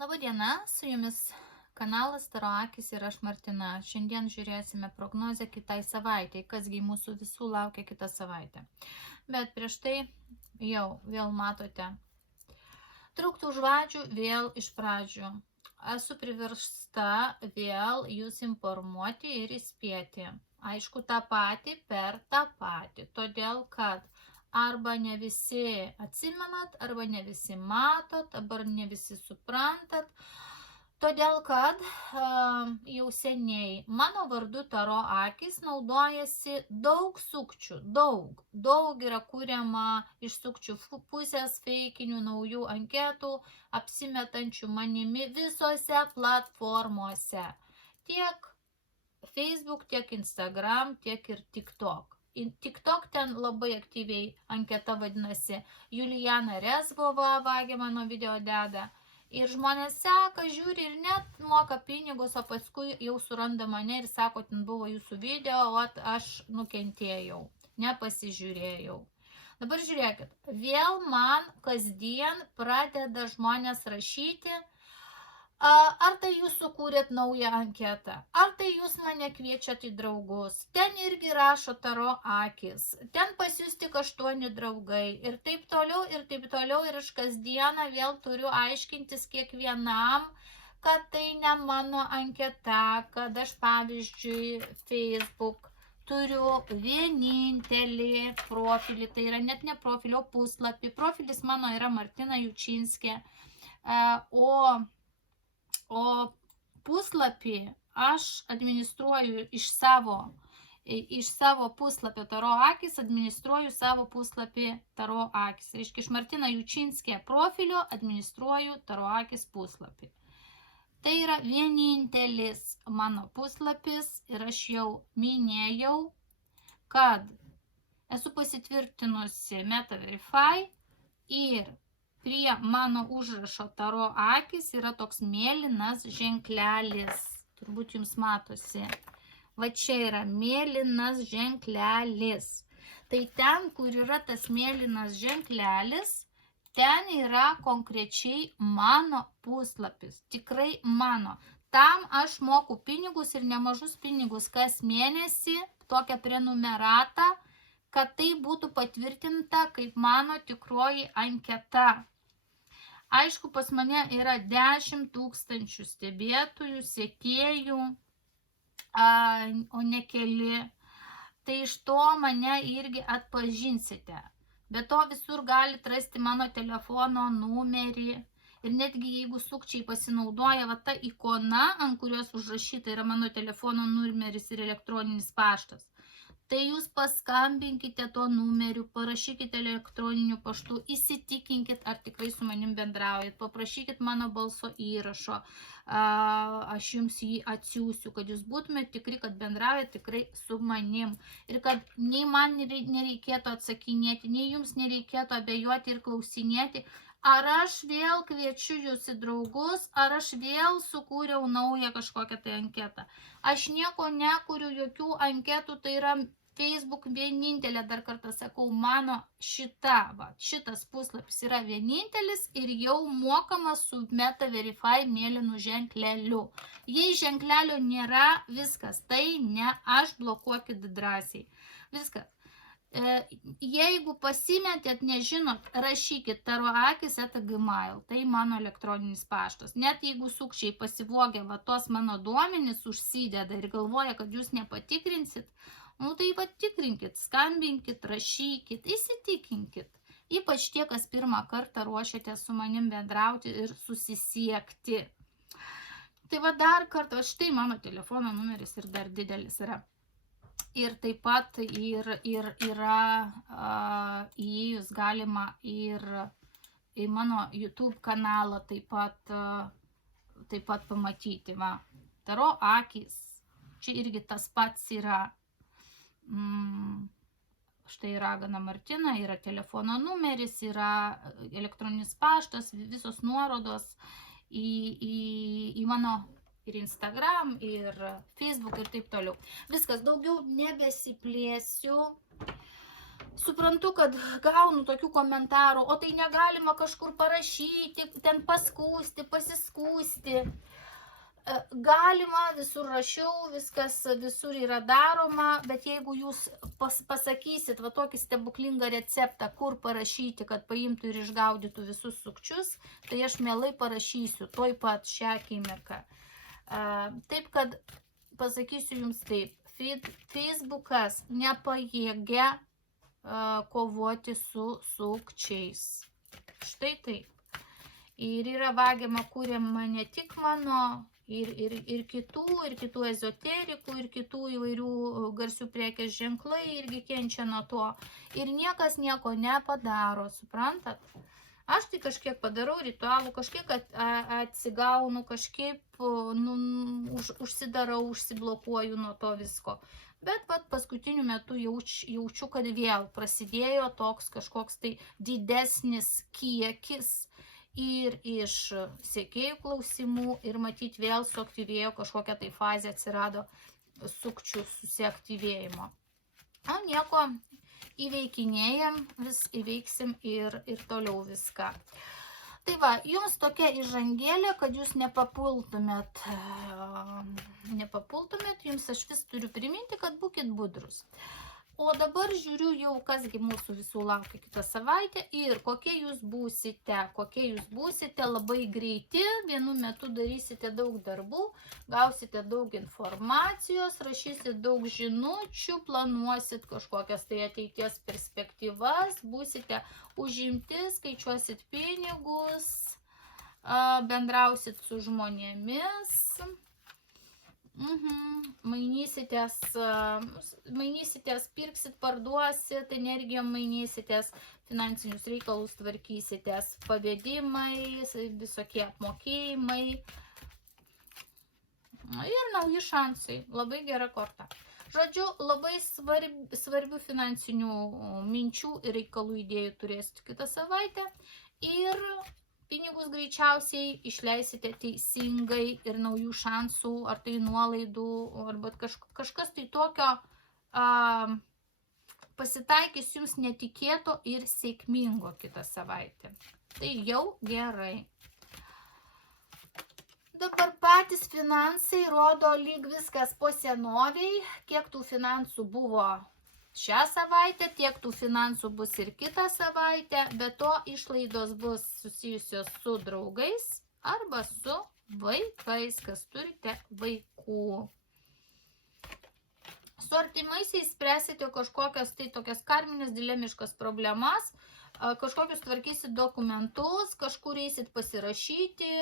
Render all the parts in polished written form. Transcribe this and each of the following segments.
Labadiena, su jumis kanalas Taro Akys ir aš Martina. Šiandien žiūrėsime prognozę kitai savaitai, kasgi mūsų visų laukia kitą savaitę. Bet prieš tai jau vėl matote. Trūktų už vadžių vėl iš pradžių. Esu priversta vėl jūs informuoti ir įspėti. Aišku, tą patį per tą patį, todėl kad arba ne visi atsimenat, arba ne visi matot, arba ne visi suprantat, todėl kad jau seniai mano vardu Taro Akys naudojasi daug sukčių, daug yra kuriama iš sukčių pusės feikinių naujų anketų, apsimetančių manimi visose platformose, tiek Facebook, tiek Instagram, tiek ir TikTok. TikTok ten labai aktyviai anketa vadinasi Julijana Rezbova, vagia mano video deda. Ir žmonės seka, žiūri ir net moka pinigus, o paskui jau suranda mane ir sako, ten buvo jūsų video, o aš nukentėjau, nepasižiūrėjau. Dabar žiūrėkit, vėl man kasdien pradeda žmonės rašyti, ar tai jūs sukūrėt naują anketą, ar tai jūs mane kviečiat į draugus, ten irgi rašo Taro Akys, ten pas jūs tik 8 draugai ir taip toliau, ir aš kasdieną vėl turiu aiškintis kiekvienam, kad tai ne mano anketa, kad aš pavyzdžiui Facebook turiu vienintelį profilį, tai yra net ne profilį, o puslapį. Profilis mano yra Martina Jučinskė, o puslapį aš administruoju iš savo puslapio Taro Akys, administruoju savo puslapį Taro Akys. Reiškia, iš Martina Jučinskė profilio administruoju Taro Akys puslapį. Tai yra vienintelis mano puslapis ir aš jau minėjau, kad esu pasitvirtinusi MetaVerify ir prie mano užrašo Taro Akys yra toks mėlynas ženklelis. Turbūt jums matosi. Va čia yra mėlynas ženklelis. Tai ten, kur yra tas mėlynas ženklelis, ten yra konkrečiai mano puslapis. Tikrai mano. Tam aš moku pinigus ir nemažus pinigus kas mėnesį, tokią prenumeratą, kad tai būtų patvirtinta kaip mano tikroji anketa. Aišku, pas mane yra 10 000 stebėtojų, sekėjų, o ne keli. Tai iš to mane irgi atpažinsite. Be to visur galite rasti mano telefono numerį. Ir netgi jeigu sukčiai pasinaudoja, va ta ikona, ant kurios užrašyta yra mano telefono numeris ir elektroninis paštas, tai jūs paskambinkite to numeriu, parašykite elektroniniu paštu, įsitikinkit, ar tikrai su manim bendraujat, paprašykit mano balso įrašo, aš jums jį atsiųsiu, kad jūs būtumėte tikri, kad bendraujat tikrai su manim. Ir kad nei man nereikėtų atsakinėti, nei jums nereikėtų abejoti ir klausinėti, ar aš vėl kviečiu jūs į draugus, ar aš vėl sukūriau naują kažkokią tai anketą. Aš nieko nekuriu, jokių anketų, tai yra Facebook vienintelė, dar kartą sakau, mano šitas puslapis yra vienintelis ir jau mokamas su MetaVerify mėlynu ženkleliu. Jei ženklelio nėra, viskas, tai ne aš, blokuokit drąsiai. Viskas. Jeigu pasimetėt, nežinot, rašykit taroakys@gmail, tai mano elektroninis paštas. Net jeigu sukčiai pasivogė va tos mano duomenys, užsideda ir galvoja, kad jūs nepatikrinsit, tai patikrinkit, skambinkit, rašykit, įsitikinkit. Ypač tie, kas pirmą kartą ruošiate su manim bendrauti ir susisiekti. Tai va dar kartą, štai mano telefono numeris ir dar didelis yra. Ir taip pat yra įėjus galima ir į mano YouTube kanalą taip pat pamatyti. Va. Taro Akys. Čia irgi tas pats yra. Štai ragana Martina, yra telefono numeris, yra elektroninis paštas, visos nuorodos į mano ir Instagram, ir Facebook ir taip toliau. Viskas, daugiau nebesiplėsiu. suprantu, kad gaunu tokių komentarų, o tai negalima kažkur parašyti, ten paskūsti, pasiskūsti. Galima, visur rašiau, viskas visur yra daroma, bet jeigu jūs pasakysit va tokį stebuklingą receptą, kur parašyti, kad paimtų ir išgaudytų visus sukčius, tai aš mielai parašysiu toj pat šią akimirką. Taip, kad pasakysiu jums taip, Facebookas nepajėgia kovoti su sukčiais. Štai taip. Ir yra vagiama, kuriama ne tik mano, ir kitų ezoterikų, ir kitų įvairių garsių prekės ženklai irgi kenčia nuo to. Ir niekas nieko nepadaro, suprantat? Aš tai kažkiek padarau ritualų, kažkiek atsigaunu, kažkaip užsidarau, užsiblokuoju nuo to visko. Bet paskutiniu metu jaučiu, kad vėl prasidėjo toks kažkoks tai didesnis kiekis ir iš sekėjų klausimų ir matyt vėl suaktyvėjo kažkokia tai fazė, atsirado sukčių susiaktyvėjimo. O nieko, įveikinėjam, vis įveiksim ir toliau viską. Tai va, jums tokia įžangėlė, kad jūs nepapultumėt, jums aš vis turiu priminti, kad būkit budrus. O dabar žiūriu jau, kasgi mūsų visų laukia kitą savaitę ir kokie jūs būsite labai greiti, vienu metu darysite daug darbų, gausite daug informacijos, rašysit daug žinučių, planuosit kažkokias tai ateities perspektyvas, būsite užimti, skaičiuosit pinigus, bendrausit su žmonėmis. Mainysitės, pirksit, parduosit, energijom mainysitės, finansinius reikalus tvarkysitės, pavedimai, visokie apmokėjimai ir nauji šansai, labai gera korta. Žodžiu, labai svarbių finansinių minčių ir reikalų idėjų turėsite kitą savaitę ir pinigus greičiausiai išleisite teisingai ir naujų šansų, ar tai nuolaidų, arba kažkas tai tokio pasitaikys jums netikėto ir sėkmingo kitą savaitę. Tai jau gerai. Dabar patys finansai rodo lyg viskas po senoviai, kiek tų finansų buvo šią savaitę, tiek tų finansų bus ir kitą savaitę, bet to išlaidos bus susijusios su draugais arba su vaikais, kas turite vaikų. Su artimaisiais spręsite kažkokias tai tokias karminės dilemiškas problemas, kažkokius tvarkysit dokumentus, kažkur eisit pasirašyti,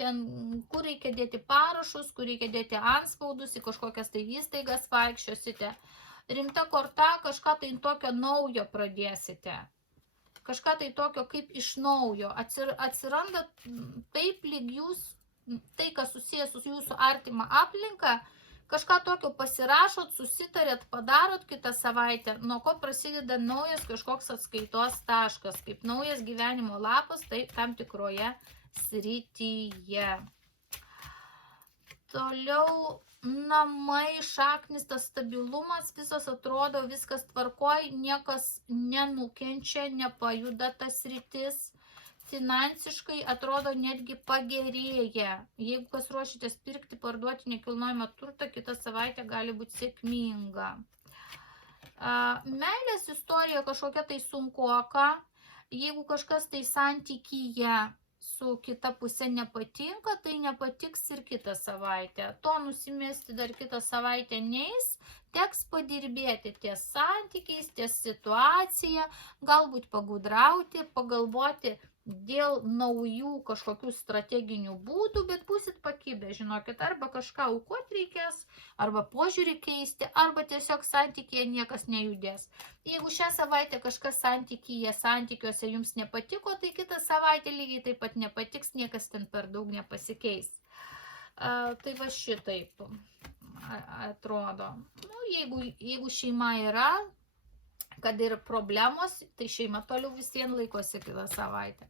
ten, kur reikia dėti parašus, kur reikia dėti anspaudus, į kažkokias tai įstaigas vaikščiosite. Rimta korta, kažką tai tokio naujo pradėsite. Kažką tai tokio kaip iš naujo. Atsiranda taip lyg jūs, tai kas susijęs su jūsų artima aplinka, kažką tokio pasirašot, susitarėt, padarot kitą savaitę, nuo ko prasideda naujas kažkoks atskaitos taškas, kaip naujas gyvenimo lapas, tai tam tikroje srityje. Toliau namai, šaknis, tas stabilumas, visas atrodo, viskas tvarkoj, niekas nenukenčia, nepajuda tas sritis. Finansiškai atrodo netgi pagerėja. Jeigu kas ruošitės pirkti, parduoti nekilnojamą turtą, kitą savaitę gali būti sėkminga. Meilės istorija kažkokia tai sunkoka. Jeigu kažkas tai santykyje su kita pusė nepatinka, tai nepatiks ir kitą savaitę. To nusimesti dar kitą savaitę neis, teks padirbėti ties santykiais, ties situacija, galbūt pagudrauti, pagalvoti dėl naujų kažkokių strateginių būdų, bet būsit pakibę, žinokit, arba kažką aukoti reikės, arba požiūrį keisti, arba tiesiog santykyje niekas nejudės. Jeigu šią savaitę kažkas santykiuose jums nepatiko, tai kitą savaitę lygiai taip pat nepatiks, niekas ten per daug nepasikeis. Tai va šitaip atrodo. Nu, jeigu šeima yra, kad ir problemos, tai šeima toliau vis vien laikosi kitą savaitę.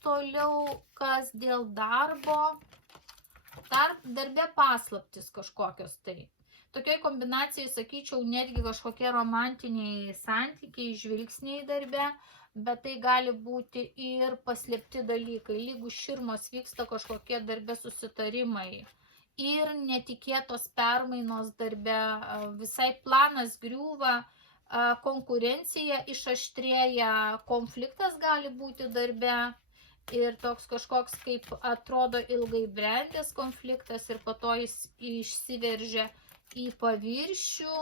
Toliau, kas dėl darbo, darbe paslaptis kažkokios tai. Tokioj kombinacijai, sakyčiau, netgi kažkokie romantiniai santykiai, žvilgsniai darbe, bet tai gali būti ir paslėpti dalykai, lygų širmos vyksta kažkokie darbe susitarimai ir netikėtos permainos darbe, visai planas griūva, konkurencija išaštrėja, konfliktas gali būti darbe ir toks kažkoks kaip atrodo ilgai brendęs konfliktas ir po to jis išsiveržia į paviršių.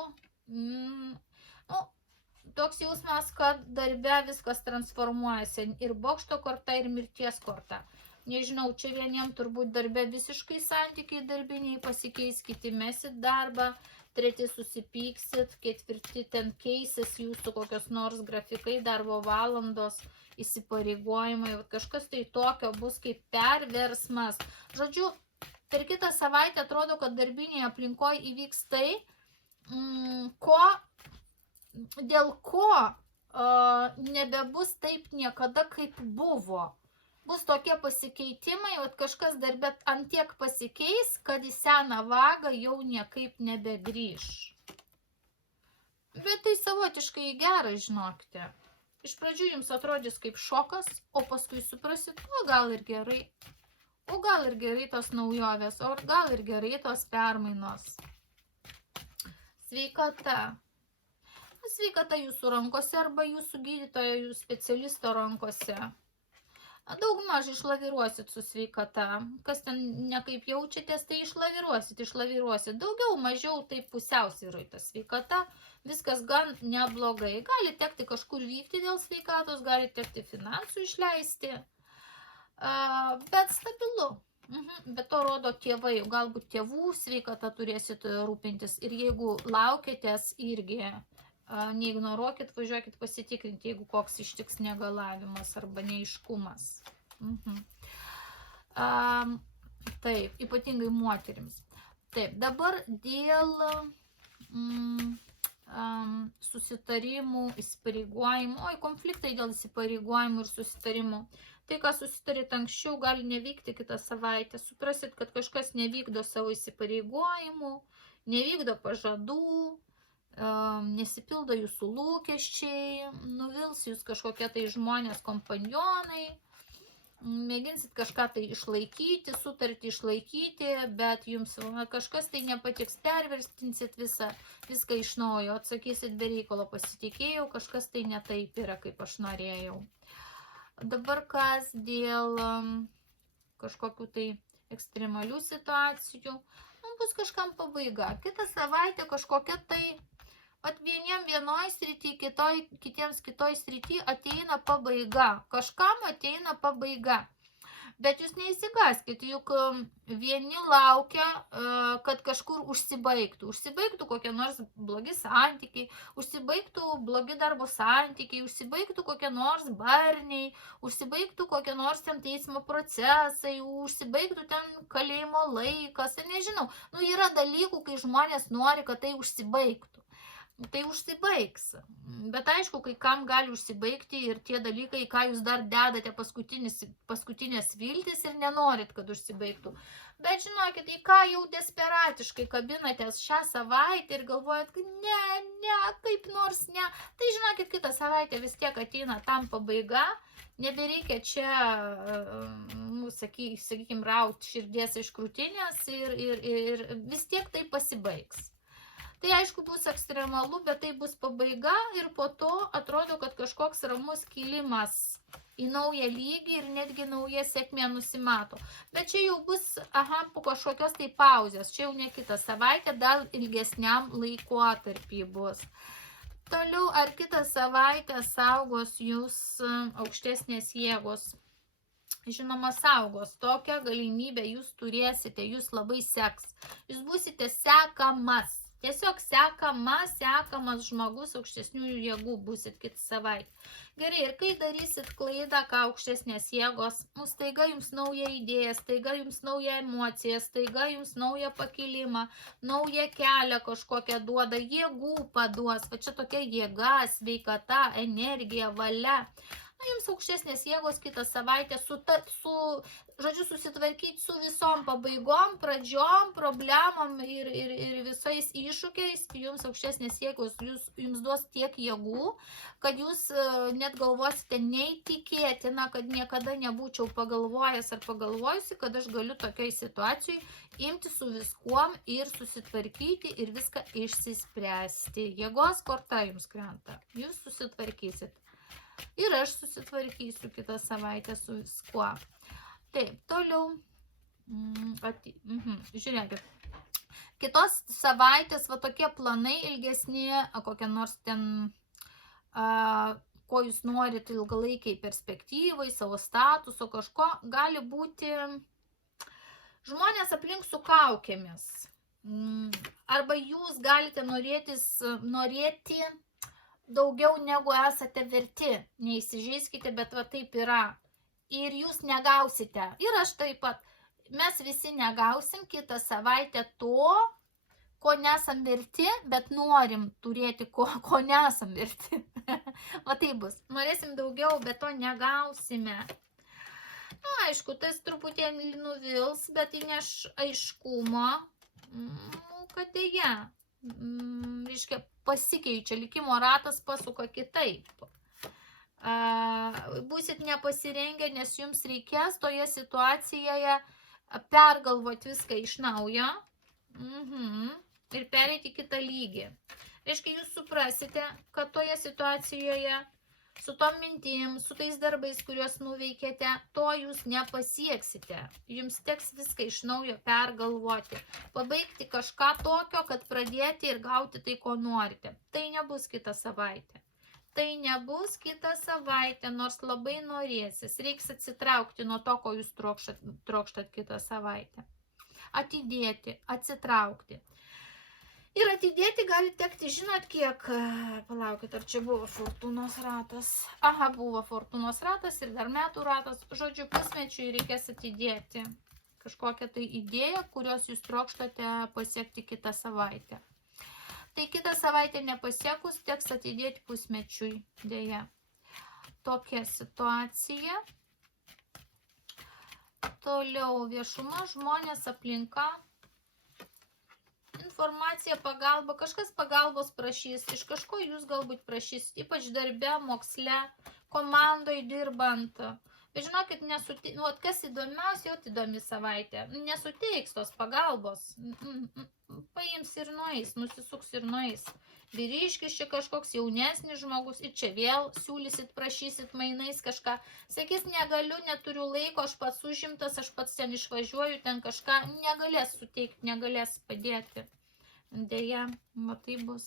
Toks jausmas, kad darbe viskas transformuojasi ir bokšto korta, ir mirties korta. Nežinau, čia vieniem turbūt darbe visiškai santykiai darbiniai pasikeis, kiti mesit darbą, treti susipyksit, ketvirti ten keisis jūsų kokios nors grafikai, darbo valandos, įsipareigojimai, kažkas tai tokio bus kaip perversmas. Žodžiu, per kitą savaitę atrodo, kad darbinėje aplinkoje įvyks tai, dėl ko nebebus taip niekada, kaip buvo. Bus tokie pasikeitimai, kažkas darbe antiek pasikeis, kad į seną vagą jau niekaip nebegrįš. Bet tai savotiškai gerai, žinokite. Iš pradžių jums atrodys kaip šokas, o paskui suprasit, o gal ir gerai. O gal ir gerai tos naujovės, o gal ir gerai tos permainos. Sveikata. Sveikata jūsų rankose arba jūsų gydytojo, jūsų specialisto rankose. Daugmaž išlaviruosit su sveikata. Kas ten nekaip jaučiatės, tai išlaviruosit. Daugiau, mažiau, tai pusiausvyroj ta sveikata. Viskas gan neblogai. Gali tekti kažkur vykti dėl sveikatos, gali tekti finansų išleisti. Bet stabilu. Bet to rodo tėvai. Galbūt tėvų sveikata turėsit rūpintis. Ir jeigu laukiatės irgi, neignoruokit, važiuokit pasitikrinti, jeigu koks ištiks negalavimas arba neiškumas. Taip, ypatingai moterims. Taip, dabar dėl susitarimų, įsipareigojimų, konfliktai dėl įsipareigojimų ir susitarimų. Tai, ką susitarit anksčiau, gali nevykti kitą savaitę. Suprasit, kad kažkas nevykdo savo įsipareigojimų, nevykdo pažadų, nesipildo jūsų lūkesčiai, nuvils jūs kažkokie tai žmonės, kompanionai, mėginsit kažką tai išlaikyti, sutartį išlaikyti, bet jums kažkas tai nepatiks, perverstinsit viską iš naujo, atsakysit be reikalo, pasitikėjau, kažkas tai ne taip yra, kaip aš norėjau. Dabar kas dėl kažkokių tai ekstremalių situacijų, bus kažkam pabaiga. Kitą savaitę kažkokia tai, vieniem vienoj srity, kitiems kitoj srity ateina pabaiga. Kažkam ateina pabaiga. Bet jūs neįsigaskit, juk vieni laukia, kad kažkur užsibaigtų. Užsibaigtų kokie nors blogi santykiai, užsibaigtų blogi darbo santykiai, užsibaigtų kokie nors barniai, užsibaigtų kokie nors ten teismo procesai, užsibaigtų ten kalėjimo laikas, nežinau. Yra dalykų, kai žmonės nori, kad tai užsibaigtų. Tai užsibaigs. Bet aišku, kai kam gali užsibaigti ir tie dalykai, ką jūs dar dedate paskutinės viltis ir nenorit, kad užsibaigtų. Bet žinokit, į ką jau desperatiškai kabinatės šią savaitę ir galvojat, kad kaip nors ne. Tai žinokit, kitą savaitę vis tiek ateina tam pabaiga. Nebereikia čia, sakykim, raut širdies iš krūtinės ir vis tiek tai pasibaigs. Tai aišku bus ekstremalu, bet tai bus pabaiga ir po to atrodo, kad kažkoks ramus kilimas į naują lygį ir netgi nauja sėkmė nusimato. Bet čia jau bus, po kažkokios tai pauzės, čia jau ne kitą savaitę, dar ilgesniam laikotarpį bus. Toliau, ar kitą savaitę saugos jūs aukštesnės jėgos? Žinoma, saugos. Tokią galimybę jūs turėsite, jūs labai seks. Jūs būsite sekamas. Tiesiog sekamas žmogus aukštesniųjų jėgų būsit kitą savaitę. Gerai, ir kai darysit klaidą, ką aukštesnės jėgos, staiga jums nauja idėja, staiga jums nauja emocija, staiga jums naują pakilimą, naują kelią kažkokią duoda, jėgų paduos. Va čia tokia jėga, sveikata, energija, valia. Jums aukštesnės jėgos kitą savaitę žodžiu, susitvarkyti su visom pabaigom, pradžiom, problemom ir visais iššūkiais. Jums aukštesnės jėgos jums duos tiek jėgų, kad jūs net galvosite neįtikėtina, kad niekada nebūčiau pagalvojęs ar pagalvojusi, kad aš galiu tokiai situacijai imti su viskuom ir susitvarkyti ir viską išsispręsti. Jėgos korta jums krenta. Jūs susitvarkysit. Ir aš susitvarkysiu kitą savaitę su viskuo. Taip, toliau. Žiūrėkit. Kitos savaitės va tokie planai ilgesni, kokie nors ten, ko jūs norite ilgalaikiai perspektyvai, savo statuso kažko, gali būti žmonės aplink su kaukėmis. Arba jūs galite norėti daugiau negu esate verti. Neįsižeiskite, bet va taip yra. Ir jūs negausite. Ir aš taip pat. Mes visi negausim kitą savaitę to, ko nesam verti, bet norim turėti, ko nesam verti. Va taip bus. Norėsim daugiau, bet to negausime. Na, aišku, tas truputėlį nuvils, bet įneš aiškumo, kad dėja, reiškia, pasikeičia, likimo ratas pasuka kitaip. Būsit nepasirengę, nes jums reikės toje situacijoje pergalvoti viską iš naujo ir pereiti kitą lygį. Reiškia, jūs suprasite, kad toje situacijoje su tom mintim, su tais darbais, kuriuos nuveikėte, to jūs nepasieksite. Jums teks viską iš naujo pergalvoti. Pabaigti kažką tokio, kad pradėti ir gauti tai, ko norite. Tai nebus kitą savaitę. Tai nebus kitą savaitę, nors labai norėsis. Reiks atsitraukti nuo to, ko jūs trokštat kitą savaitę. Atidėti, atsitraukti. Ir atidėti gali tekti, žinot, kiek, palaukit, ar čia buvo fortūnos ratas. Aha, buvo fortūnos ratas ir dar metų ratas. Žodžiu, pusmečiui reikės atidėti kažkokią tai idėją, kurios jūs trokštate pasiekti kitą savaitę. Tai kitą savaitę nepasiekus, teks atidėti pusmečiui, dėja. Tokia situacija. Toliau viešuma, žmonės, aplinka. Informacija, pagalba, kažkas pagalbos prašys, iš kažko jūs galbūt prašys, ypač darbe, moksle, komandoje dirbant. Bet žinokit, kas įdomiausia, jau įdomi savaitė, nesuteiks tos pagalbos, paims ir nueis, nusisuks ir nueis. Vyriškis čia kažkoks jaunesnis žmogus ir čia vėl siūlysit, prašysit mainais kažką. Sakys, negaliu, neturiu laiko, aš pats užimtas, aš pats ten išvažiuoju, ten kažką negalės suteikti, negalės padėti. Deja, matai bus.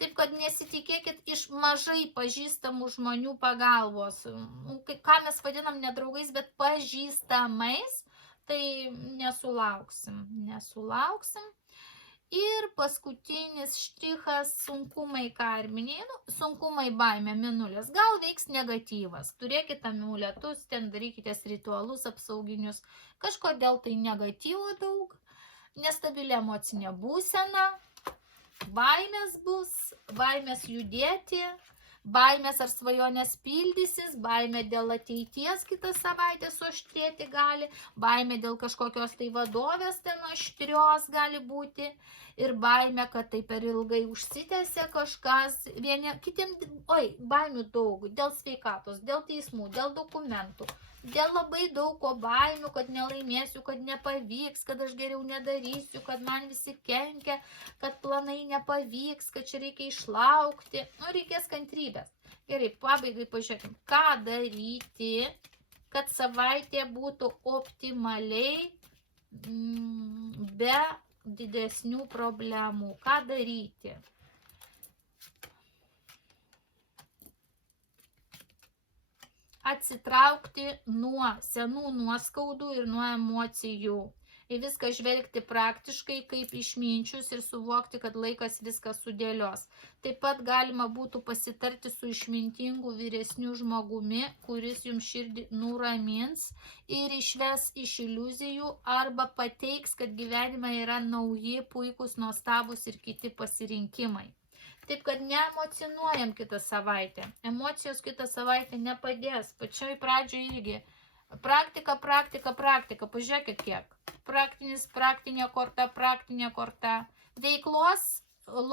Taip, kad nesitikėkit iš mažai pažįstamų žmonių pagalbos. Ką mes vadinam ne draugais, bet pažįstamais, tai nesulauksim. Ir paskutinis štrichas sunkumai karminiai, sunkumai baimė minulės. Gal veiks negatyvas. Turėkite amuletus, ten darykitės ritualus apsauginius. Kažkodėl tai negatyvo daug, nestabili emocinė būsena. Baimės bus, baimės judėti, baimės ar svajonės pildysis, baimė dėl ateities kitą savaitę suaštrėti gali, baimė dėl kažkokios tai vadovės ten aštrios gali būti ir baimė, kad tai per ilgai užsitęsia kažkas, baimių daug, dėl sveikatos, dėl teismų, dėl dokumentų. Dėl labai daug ko baimių, kad nelaimėsiu, kad nepavyks, kad aš geriau nedarysiu, kad man visi kenkia, kad planai nepavyks, kad čia reikia išlaukti. Reikės kantrybės. Gerai, pabaigai pažiūrėkim, ką daryti, kad savaitė būtų optimaliai be didesnių problemų. Ką daryti? Atsitraukti nuo senų nuoskaudų ir nuo emocijų. Į viską žvelgti praktiškai kaip išminčius ir suvokti, kad laikas viską sudėlios. Taip pat galima būtų pasitarti su išmintingu vyresniu žmogumi, kuris jums širdį nuramins ir išves iš iliuzijų arba pateiks, kad gyvenime yra nauji, puikūs, nuostabūs ir kiti pasirinkimai. Taip, kad neemocinuojam kitą savaitę. Emocijos kitą savaitę nepadės. Pačioj pradžioje irgi. Praktika. Pažiūrėkit kiek. Praktinė korta. Veiklos,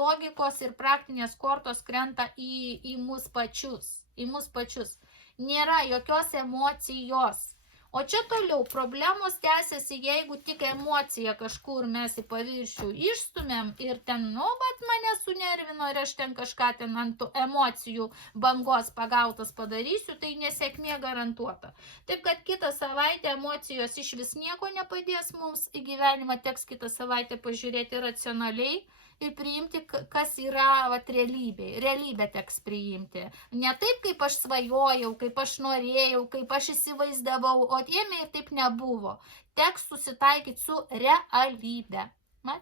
logikos ir praktinės kortos krenta į mus pačius. Nėra jokios emocijos. O čia toliau problemos tęsiasi, jeigu tik emocija kažkur mes į paviršių išstumėm ir ten, bet mane sunervino ir aš ten kažką ten ant emocijų bangos pagautas padarysiu, tai nesėkmė garantuota. Taip, kad kitą savaitę emocijos iš vis nieko nepadės mums į gyvenimą, teks kitą savaitę pažiūrėti racionaliai ir priimti, kas yra realybė. Realybę teks priimti. Ne taip, kaip aš svajojau, kaip aš norėjau, kaip aš įsivaizdavau, o ėmė ir taip nebuvo. Teks susitaikyti su realybė.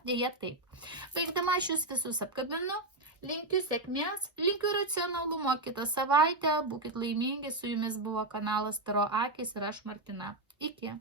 Dėja taip. Baigdama aš jūs visus apkabinu. Linkiu sėkmės, linkiu racionalumo kitą savaitę. Būkit laimingi, su jumis buvo kanalas Taro Akys ir aš Martina. Iki.